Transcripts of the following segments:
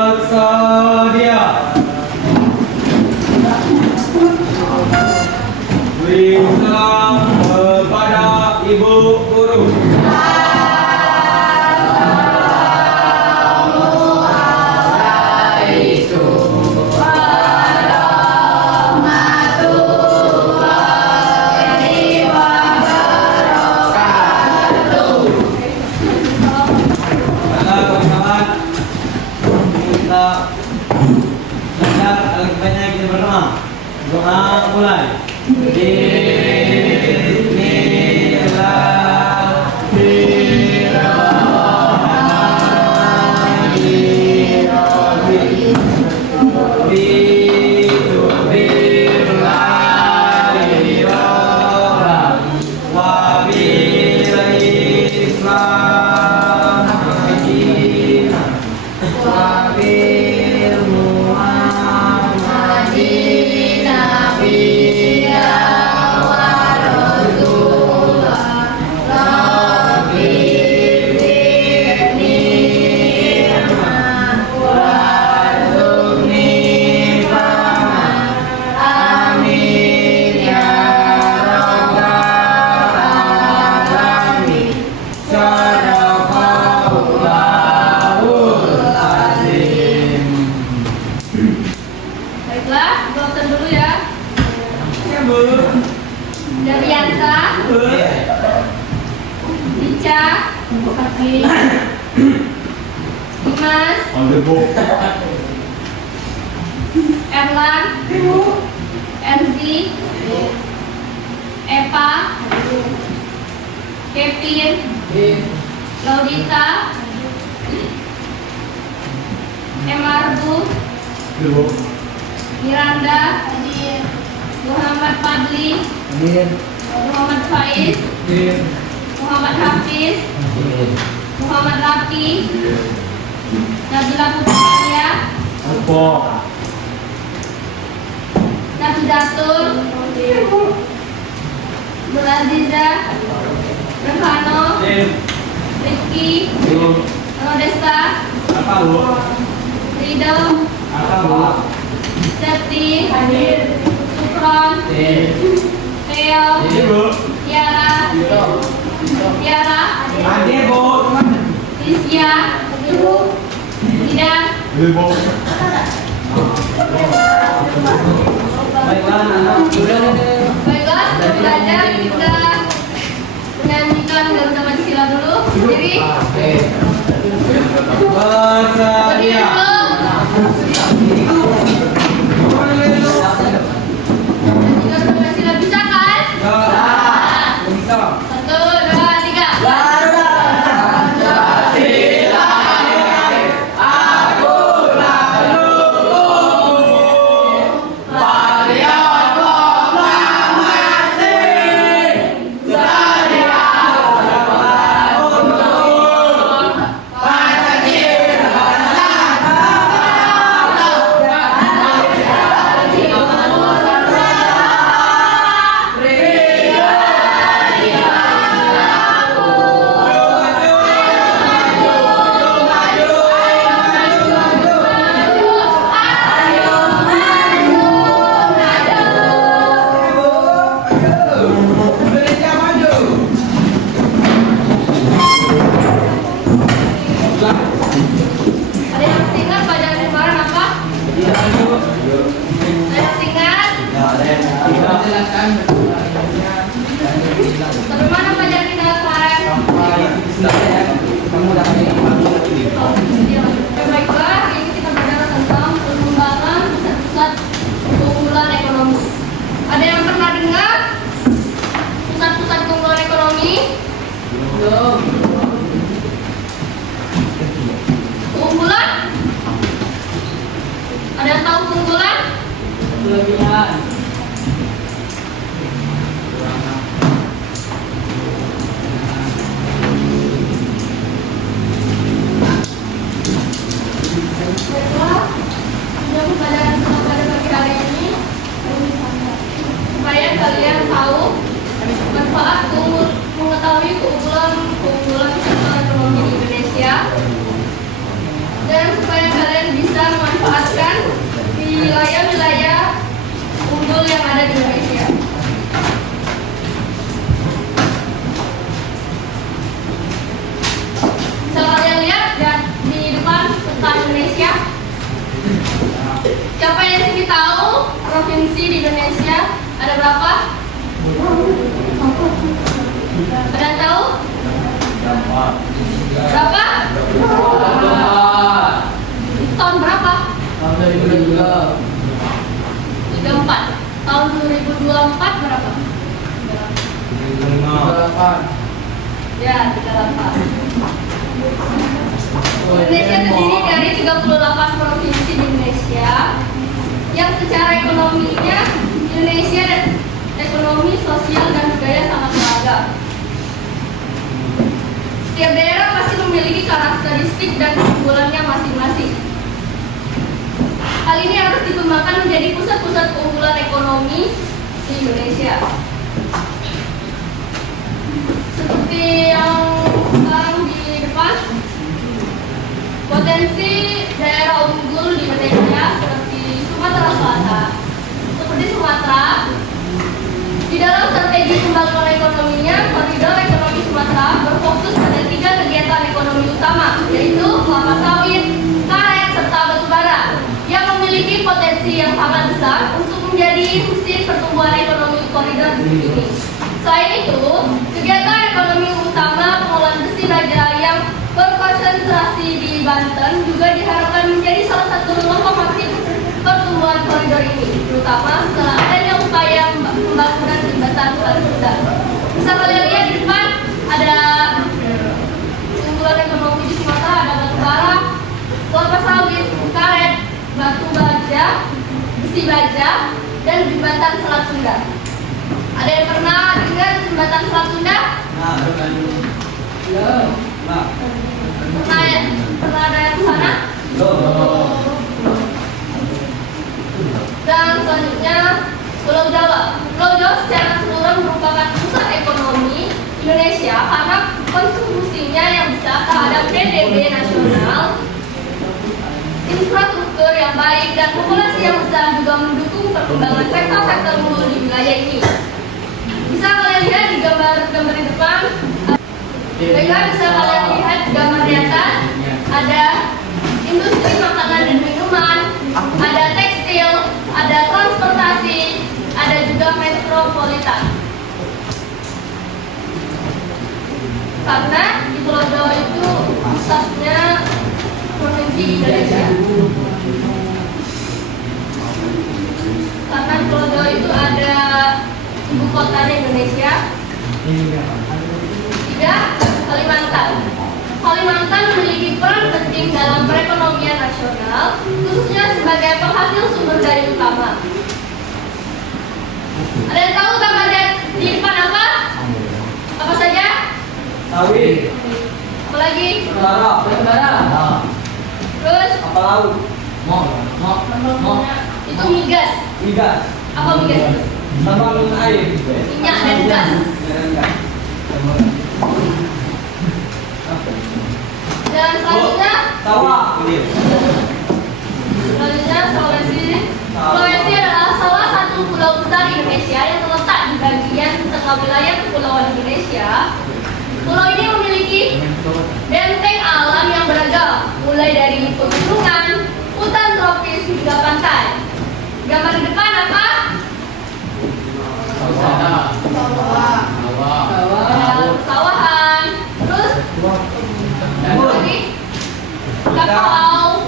Bersedia. Beri salam kepada Ibu Guru. Kita berdoa. Doa mulai. Baiklah, bosan dulu ya. Ya, Bu. Daryansa, Ica, Dimas, Erlan, Enzi, Eva, Kevin, Laudita, Emarbu, Miranda, Muhammad Fadli, Muhammad Faiz, Muhammad Hafiz, Muhammad Rafi, Nabila Putria, Nabi Datul, Mulaziza, Rehano, Rifki, Rodesta, Rido, Septi, Sukron, Theo, Tiara, Lisya, Tidak. Baiklah, sudah belajar, kita menyanyikan Garuda Pancasila dulu. Berdiri. Bersedia. Garuda Pancasila bisa kan? Bisa. 1, 2, 3. Ada yang masih ingat pelajaran kemarin apa? Ada yang masih ingat? Bagaimana pelajaran kita kemarin? Baiklah, hari ini kita belajar tentang pengembangan pusat-pusat keunggulan ekonomi. Ada yang pernah dengar pusat-pusat keunggulan ekonomi? Belum. Keunggulan? Ada yang tahu keunggulan? Kelebihan. mengetahui keunggulan sektor ekonomi di Indonesia, dan supaya kalian bisa memanfaatkan wilayah-wilayah unggul yang ada di Indonesia. Bisa kalian lihat di depan peta Indonesia. Siapa yang ingin tahu provinsi di Indonesia ada berapa? Ada yang tahu? Berapa? Tahun berapa? Tahun 2002. 34. Tahun 2024 berapa? 2005. Ya, 38. Indonesia terdiri dari 38 provinsi di Indonesia yang secara ekonominya Indonesia dan ekonomi, sosial, dan budaya sangat beragam. Setiap daerah pasti memiliki karakteristik dan keunggulannya masing-masing. Hal ini harus dikembangkan menjadi pusat-pusat keunggulan ekonomi di Indonesia. Seperti yang sekarang di depan, potensi daerah unggul di Indonesia seperti Sumatera Selatan. Seperti Sumatera, di dalam strategi pembangunan ekonominya, koridor ekonomi Sumatera berfokus pada 3 kegiatan ekonomi utama, yaitu kelapa sawit, karet, serta batu bara, yang memiliki potensi yang sangat besar untuk menjadi mesin pertumbuhan ekonomi koridor ini. Selain itu, kegiatan ekonomi utama pengolahan besi baja yang berkonsentrasi di Banten juga diharapkan menjadi salah satu lokomotif pertumbuhan koridor ini, terutama setelah adanya upaya pembangunan jembatan Selat Sunda. Bisa kalian lihat di depan ada keunggulan ekonomi di Sumatera, ada batu bara, kelapa sawit, karet, batu baja, besi baja, dan jembatan Selat Sunda. Ada yang pernah dengar jembatan Selat Sunda? Pernah ada yang ke sana? Dan selanjutnya Pulau Jawa. Pulau Jawa secara keseluruhan merupakan pusat ekonomi Indonesia karena kontribusinya yang besar terhadap PDB nasional, infrastruktur yang baik, dan populasi yang besar juga mendukung perkembangan sektor-sektor hulu di wilayah ini. Bisa kalian lihat di gambar di depan. Baiklah, bisa kalian lihat gambar di atas. Ada industri makanan dan minuman, ada tekstil, ada transportasi, ada juga metropolitan. Karena di Pulau Jawa itu pusatnya provinsi Indonesia. Karena di Pulau Jawa itu ada ibu kota Indonesia. 3. Kalimantan. Kalimantan memiliki peran penting dalam perekonomian nasional, khususnya sebagai penghasil sumber daya utama. Ada yang tahu gambar di depan apa? Apa saja? Sawit. Apa lagi? Batu bara. Terus? Kapal laut. Itu migas. Migas. Apa migas itu? Tambang air. Minyak dan gas. Dan selanjutnya Sawah. Selanjutnya Sulawesi. Sulawesi adalah salah satu pulau besar Indonesia yang terletak di bagian tengah wilayah kepulauan Indonesia. Pulau ini memiliki benteng alam yang beragam, mulai dari pegunungan, hutan tropis hingga pantai. Gambar di depan apa? Sawahan. Terus lagi kapau,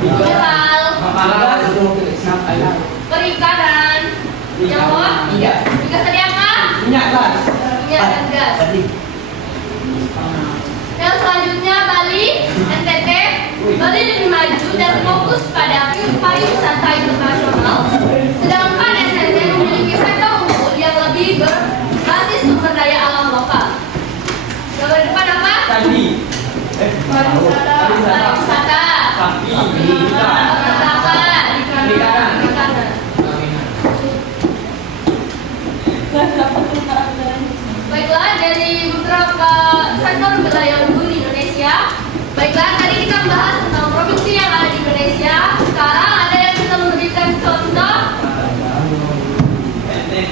mineral, perikanan. Yang bawah migas tadi apa? Minyak gas. Minyak dan gas. Dan selanjutnya Bali, NTT. Bali lebih maju dan fokus pada pariwisata internasional, sedangkan NTT memiliki sektor unggul yang lebih berbasis sumber daya alam lokal. Gambar depan apa? Tadi. Pariwisata. beberapa sektor wilayah unggul di Indonesia. Baiklah, tadi kita bahas tentang provinsi yang ada di Indonesia. Sekarang ada yang bisa memberikan contoh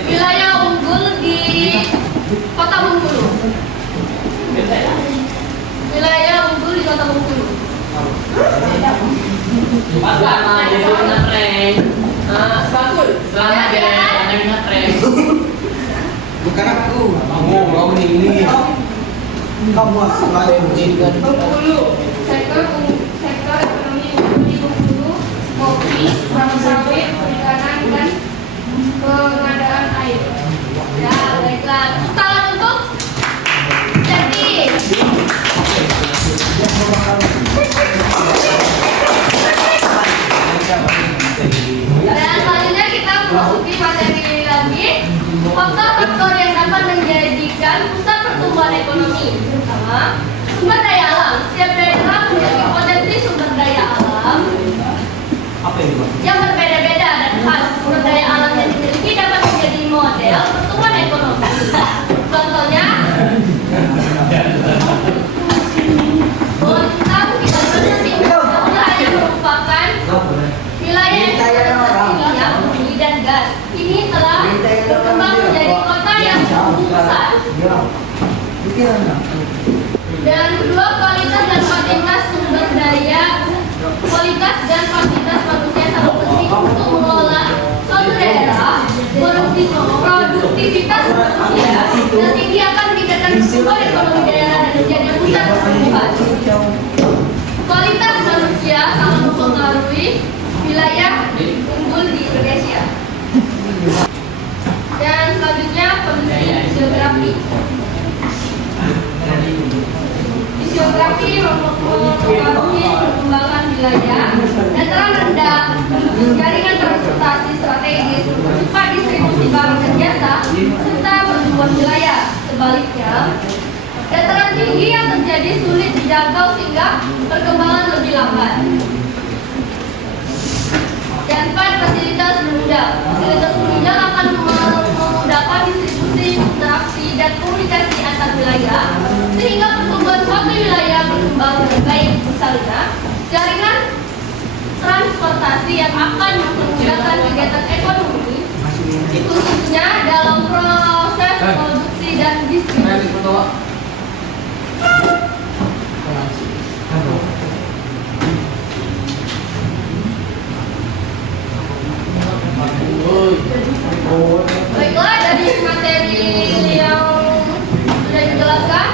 wilayah unggul di Kota Bengkulu. Wilayah unggul di Kota Bengkulu. Selama jadi ngetrend. Sepakul. Selama jadi ngetrend. Bukan aku. Kamu ini. Kamu selalu Bengkulu, sektor ekonomi unggul di Bengkulu, kopi, kelapa sawit, perikanan dan pengadaan air. Ya, baiklah. Tepuk tangan untuk jadi. Dan selanjutnya kita memasuki materi lagi. Faktor-faktor yang dapat menjadikan pusat pertumbuhan ekonomi. Pertama, sumber daya alam. Setiap daerah memiliki potensi sumber daya alam apa ini, Mas? yang berbeda-beda dan khas. Sumber daya alam yang dimiliki dapat menjadi model pertumbuhan ekonomi. Contohnya, Bontang kita hanya merupakan wilayah yang berpotensi minyak, bumi, dan gas. Ini telah berkembang menjadi kota yang cukup besar. Dan kedua, kualitas dan kuantitas sumber daya. Kualitas dan kuantitas manusia sangat penting untuk mengelola suatu daerah. Produktivitas manusia dan tinggi akan meningkatkan pertumbuhan ekonomi daerah dan menjadi pusat pertumbuhan. Kualitas manusia sangat mempengaruhi wilayah unggul di Indonesia. Dan selanjutnya kondisi geografi. Geografi mempengaruhi perkembangan wilayah, dataran rendah, jaringan transportasi strategis, cepat distribusi barang dan jasa, serta pertumbuhan wilayah. Sebaliknya, dataran tinggi yang terjadi sulit dijangkau sehingga perkembangan lebih lambat. Dan empat, fasilitas penunjang. Fasilitas penunjang akan memudahkan distribusi, interaksi, dan komunikasi antar wilayah, sehingga pertumbuhan suatu wilayah berkembang dengan baik. Misalnya, jaringan transportasi yang akan memudahkan kegiatan ekonomi, khususnya dalam proses produksi dan distribusi. Baiklah, dari materi yang sudah dijelaskan,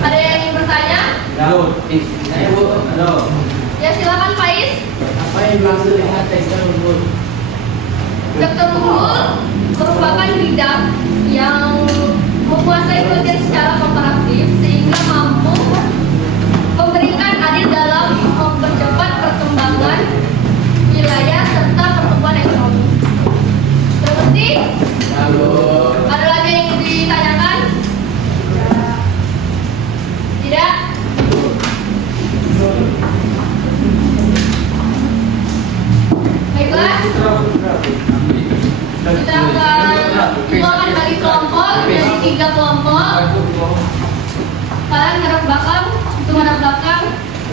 ada yang ingin bertanya? Ya, silakan Faiz. Apa yang dimaksud dengan sektor unggul? Sektor unggul merupakan bidang yang menguasai kerja secara komparatif sehingga mampu memberikan adil dalam mempercepat perkembangan wilayah serta pertumbuhan ekonomi. Seperti ada lagi yang ingin ditanyakan? Tidak? Baiklah, kita akan keluarkan bagi kelompok jadi 3 kelompok. Kalian ngadep belakang, itu ngadep belakang,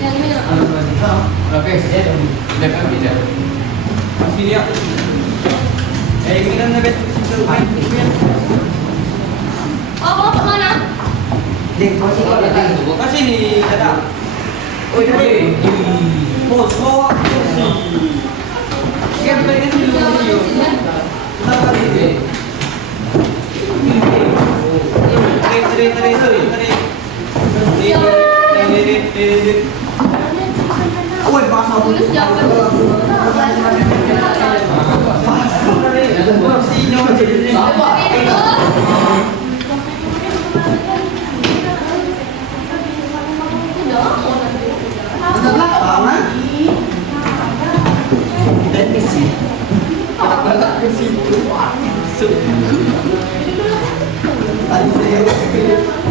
yang ini ngadep. Oke, sudah kami tidak. Masih lihat. Ini kan lebih Oh, mau kemana? kasih nih, ada. Oh ini. Foto. Siapa ini sih lu? Kenapa ini? Tulis jawaban.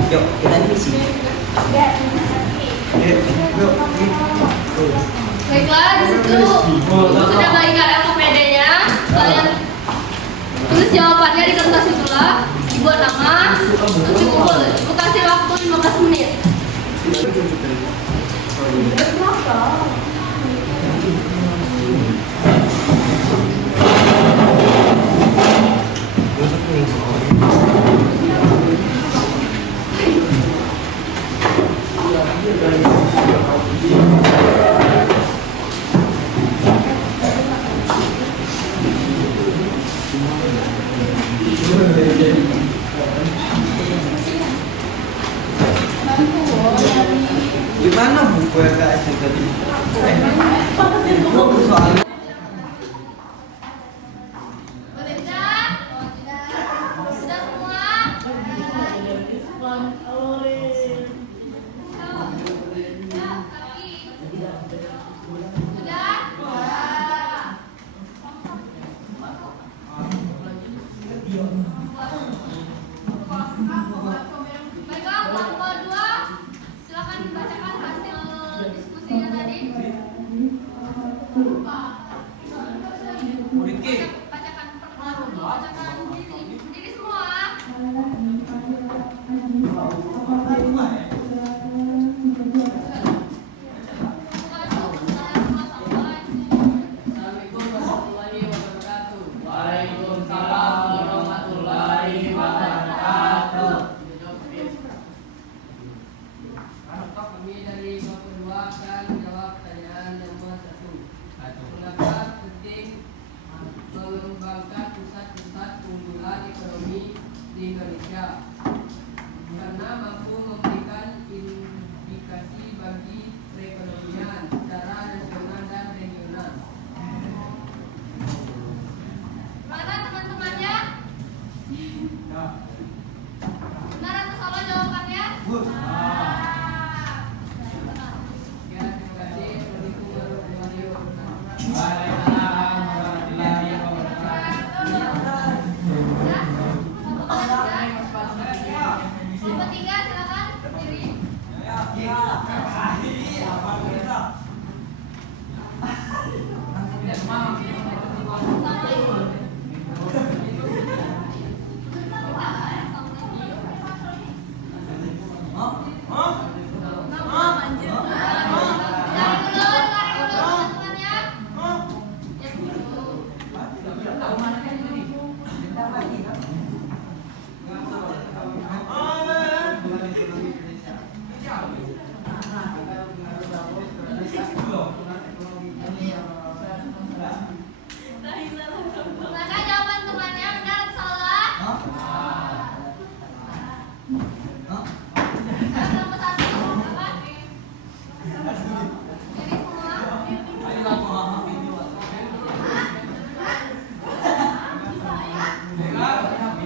Yuk, kita misi. Baiklah, di situ sudah bagikan LKPD-nya. Kalian tulis jawabannya di kertas itulah, dibuat nama, terus dikumpul. Ibu kasih Gimana buku LKS tadi? Soalnya Sudah semua? Baiklah, kelompok 2, silakan dibacakan hasil diskusinya tadi. Bacakan perkenalan dulu, bacakan diri semua. Assalamualaikum warahmatullahi wabarakatuh. Waalaikumsalam warahmatullahi wabarakatuh. Kami dari kelompok 2 akan menjawab pertanyaan nomor 1. Mengapa penting mengembangkan pusat-pusat unggulan ekonomi di Indonesia? Karena mampu memberikan indikasi bagi perekonomian secara nasional dan regional. Mana teman-temannya? Benar atau salah jawabannya? Ya, terima kasih. Assalamualaikum warahmatullahi wabarakatuh. Sudah? Kelompok 3, silakan berdiri. Maka jawaban temannya benar atau salah? Nomor 1, apa? Diri semua.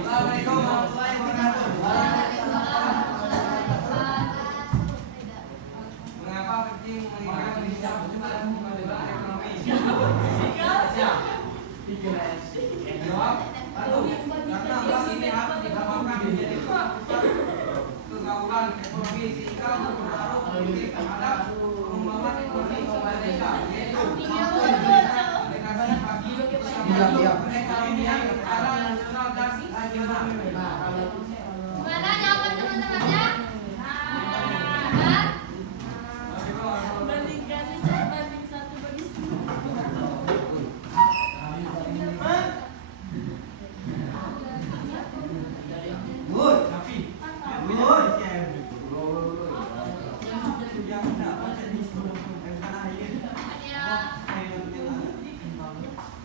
Assalamualaikum warahmatullahi wabarakatuh. Mengapa penting meningkatkan pusat unggulan ekonomi? Jawab. Satu, karena emas ini harus dikembangkan menjadi pusat kegaulan ekonomi sehingga berpengaruh positif terhadap pengembangan ekonomi Indonesia, yaitu mampu memberikan aplikasi bagi perekonomian secara nasional dan regional. Gimana jawaban teman-temannya? Benar?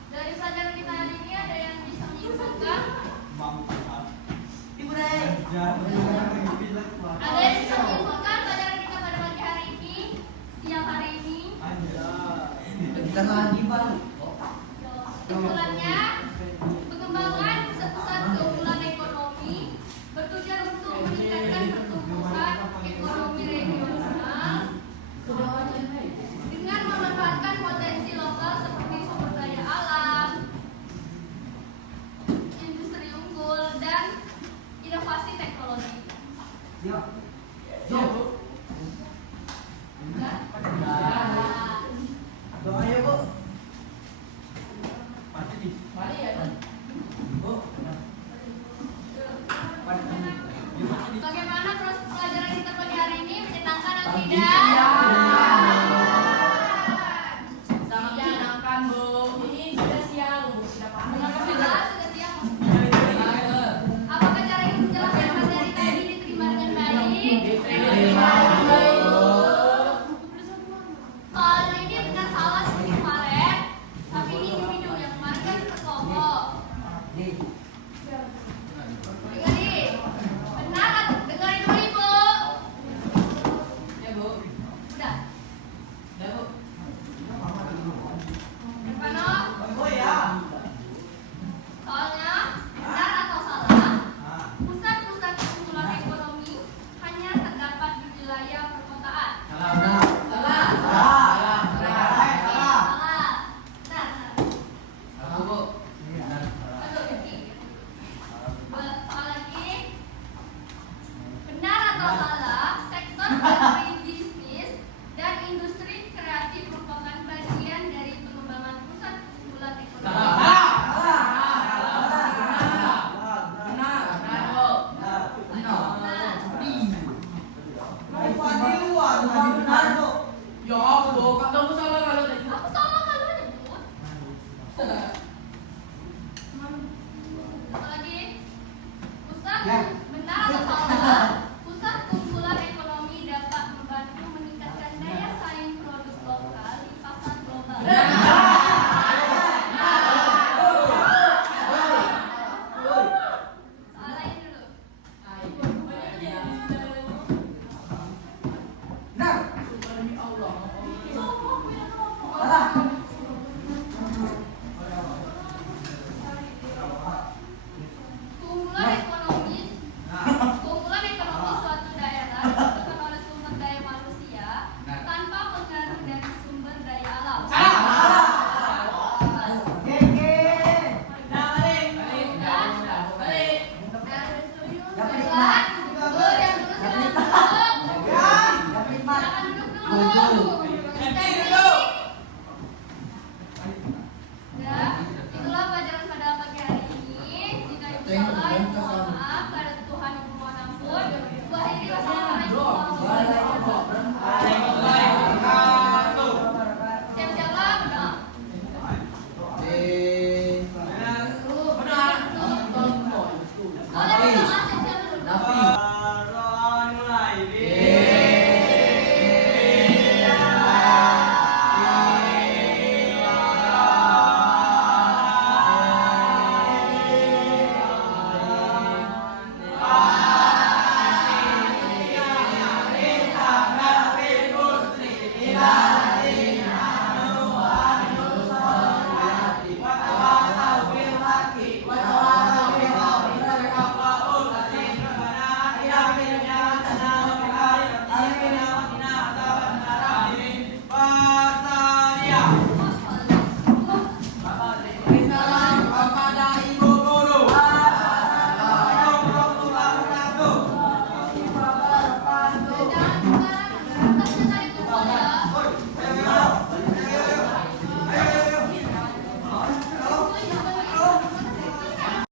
Dari pelajaran kita hari ini ada yang bisa menyimpulkan? Ada yang bisa menyimpulkan pelajaran kita pada pagi hari ini, siang hari ini? Kesimpulannya, pengembangan pusat-pusat keunggulan ekonomi bertujuan untuk meningkatkan pertumbuhan ekonomi regional dengan memanfaatkan potensi lokal seperti sumber daya alam, industri unggul, dan inovasi teknologi. Doa ya, Bu. Bagaimana proses pelajaran kita pagi hari ini? Menyenangkan atau tidak? masalah sektor